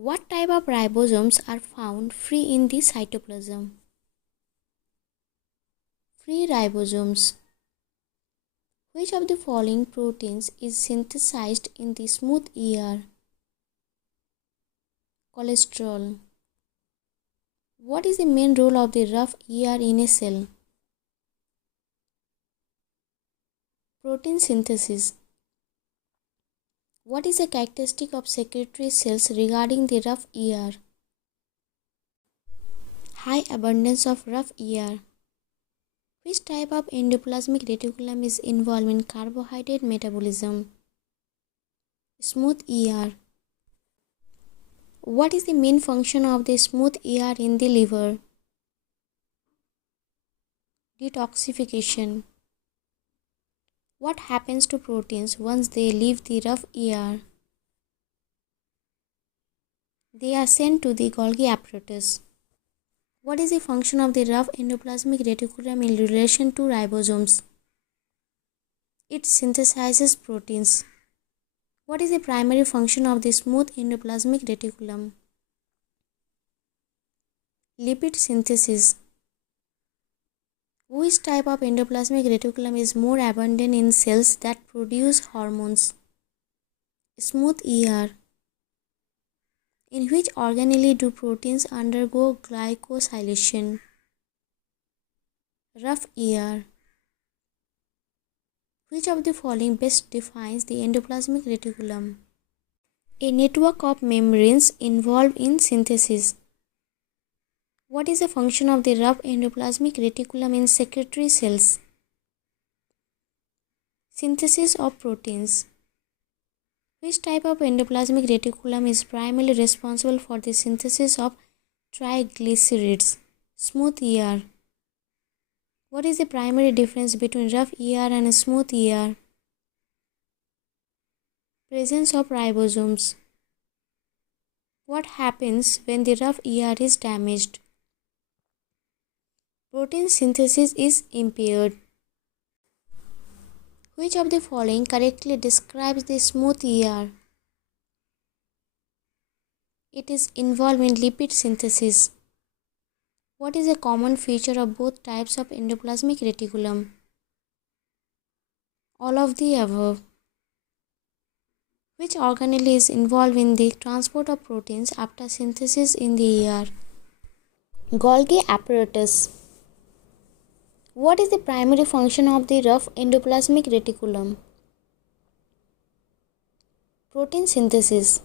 What type of ribosomes are found free in the cytoplasm? Free ribosomes. Which of the following proteins is synthesized in the smooth ER? Cholesterol. What is the main role of the rough ER in a cell? Protein synthesis. What is a characteristic of secretory cells regarding the rough ER? High abundance of rough ER. Which type of endoplasmic reticulum is involved in carbohydrate metabolism? Smooth ER. What is the main function of the smooth ER in the liver? Detoxification. What happens to proteins once they leave the rough ER? They are sent to the Golgi apparatus. What is the function of the rough endoplasmic reticulum in relation to ribosomes? It synthesizes proteins. What is the primary function of the smooth endoplasmic reticulum? Lipid synthesis. Which type of endoplasmic reticulum is more abundant in cells that produce hormones? Smooth ER. In which organelle do proteins undergo glycosylation? Rough ER. Which of the following best defines the endoplasmic reticulum? A network of membranes involved in synthesis. What is the function of the rough endoplasmic reticulum in secretory cells? Synthesis of proteins. Which type of endoplasmic reticulum is primarily responsible for the synthesis of triglycerides? Smooth ER. What is the primary difference between rough ER and smooth ER? Presence of ribosomes. What happens when the rough ER is damaged? Protein synthesis is impaired. Which of the following correctly describes the smooth ER? It is involved in lipid synthesis. What is a common feature of both types of endoplasmic reticulum? All of the above. Which organelle is involved in the transport of proteins after synthesis in the ER? Golgi apparatus. What is the primary function of the rough endoplasmic reticulum? Protein synthesis.